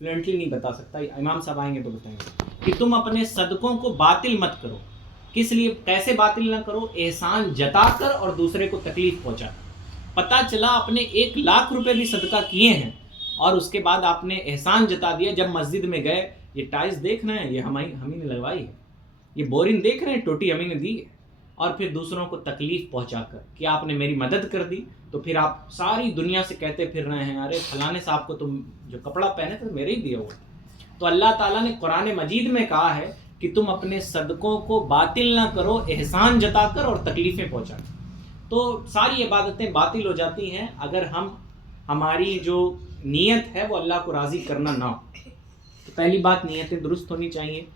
Fluently नहीं बता सकता, इमाम साहब आएंगे तो बताएंगे कि तुम अपने सदकों को बातिल मत करो। किस लिए, कैसे बातिल ना करो? एहसान जता कर और दूसरे को तकलीफ पहुंचा। पता चला आपने 1 लाख रुपए भी सदका किए हैं और उसके बाद आपने एहसान जता दिया। जब मस्जिद में गए, ये टाइल्स देख रहे हैं, ये हम ही ने लगवाई है, ये बोरिंग देख रहे हैं, टोटी हम ही ने दी है, और फिर दूसरों को तकलीफ पहुंचा कर कि आपने मेरी मदद कर दी, तो फिर आप सारी दुनिया से कहते फिर रहे हैं अरे फलाने साहब को तुम जो कपड़ा पहने थे मेरे ही दिया हुआ। तो अल्लाह ताला ने कुरान मजीद में कहा है कि तुम अपने सदकों को बातिल ना करो, एहसान जताकर और तकलीफ़ें पहुंचाकर। तो सारी इबादतें बातिल हो जाती हैं अगर हमारी जो नीयत है वो अल्लाह को राज़ी करना ना हो। तो पहली बात, नीयतें दुरुस्त होनी चाहिए।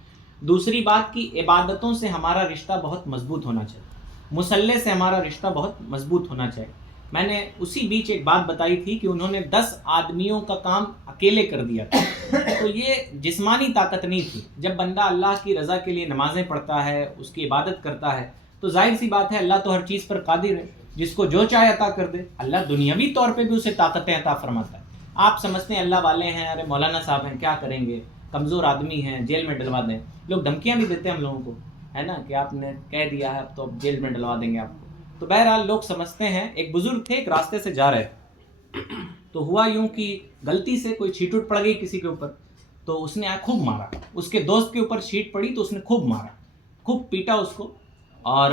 दूसरी बात की इबादतों से हमारा रिश्ता बहुत मजबूत होना चाहिए, मुसल्ले से हमारा रिश्ता बहुत मजबूत होना चाहिए। मैंने उसी बीच एक बात बताई थी कि उन्होंने 10 आदमियों का काम अकेले कर दिया था, तो ये जिस्मानी ताकत नहीं थी। जब बंदा अल्लाह की रज़ा के लिए नमाज़ें पढ़ता है, उसकी इबादत करता है, तो जाहिर सी बात है अल्लाह तो हर चीज़ पर कादिर है, जिसको जो चाहे अता कर दे। अल्लाह दुनियावी तौर पे भी उसे ताकतें अता फरमाता है। आप समझते हैं अल्लाह वाले हैं, अरे मौलाना साहब हैं, क्या करेंगे, कमज़ोर आदमी हैं, जेल में डलवा दें। लोग धमकियाँ भी देते हैं हम लोगों को, है ना, कि आपने कह दिया है अब तो अब जेल में डलवा देंगे आपको। तो बहरहाल लोग समझते हैं। एक बुज़ुर्ग थे, एक रास्ते से जा रहे थे, तो हुआ यूँ कि गलती से कोई छीट उट पड़ गई किसी के ऊपर, तो उसने खूब मारा। उसके दोस्त के ऊपर छीट पड़ी तो उसने खूब मारा, खूब पीटा उसको। और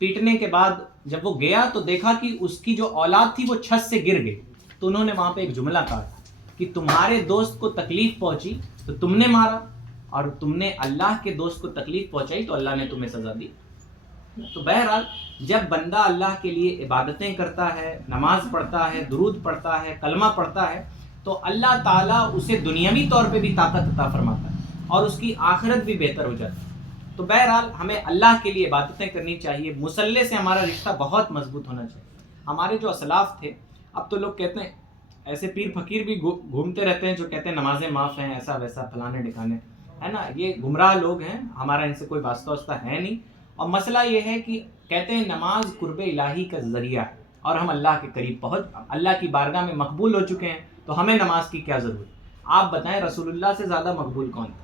पीटने के बाद जब वो गया तो देखा कि उसकी जो औलाद थी वो छत से गिर गई। तो उन्होंने वहाँ पे एक जुमला कहा कि तुम्हारे दोस्त को तकलीफ़ पहुँची तो तुमने मारा, और तुमने अल्लाह के दोस्त को तकलीफ़ पहुँचाई तो अल्लाह ने तुम्हें सज़ा दी। तो बहरहाल जब बंदा अल्लाह के लिए इबादतें करता है, नमाज पढ़ता है, दुरूद पढ़ता है, कलमा पढ़ता है, तो अल्लाह ताला उसे दुनियावी तौर पे भी ताकत अता फरमाता है और उसकी आखिरत भी बेहतर हो जाती है। तो बहरहाल हमें अल्लाह के लिए इबादतें करनी चाहिए, मुसल्ले से हमारा रिश्ता बहुत मजबूत होना चाहिए। हमारे जो असलाफ थे, अब तो लोग कहते हैं, ऐसे पीर फकीर भी घूमते रहते हैं जो कहते हैं नमाजें माफ़ हैं, ऐसा वैसा फलाने ठिकाने, है ना, ये गुमराह लोग हैं, हमारा इनसे कोई वास्ता है नहीं। और मसला ये है कि कहते हैं नमाज कुर्ब इलाही का ज़रिया है और हम अल्लाह के करीब अल्लाह की बारगाह में मकबूल हो चुके हैं, तो हमें नमाज की क्या ज़रूरत। आप बताएं रसूलुल्लाह से ज़्यादा मकबूल कौन था?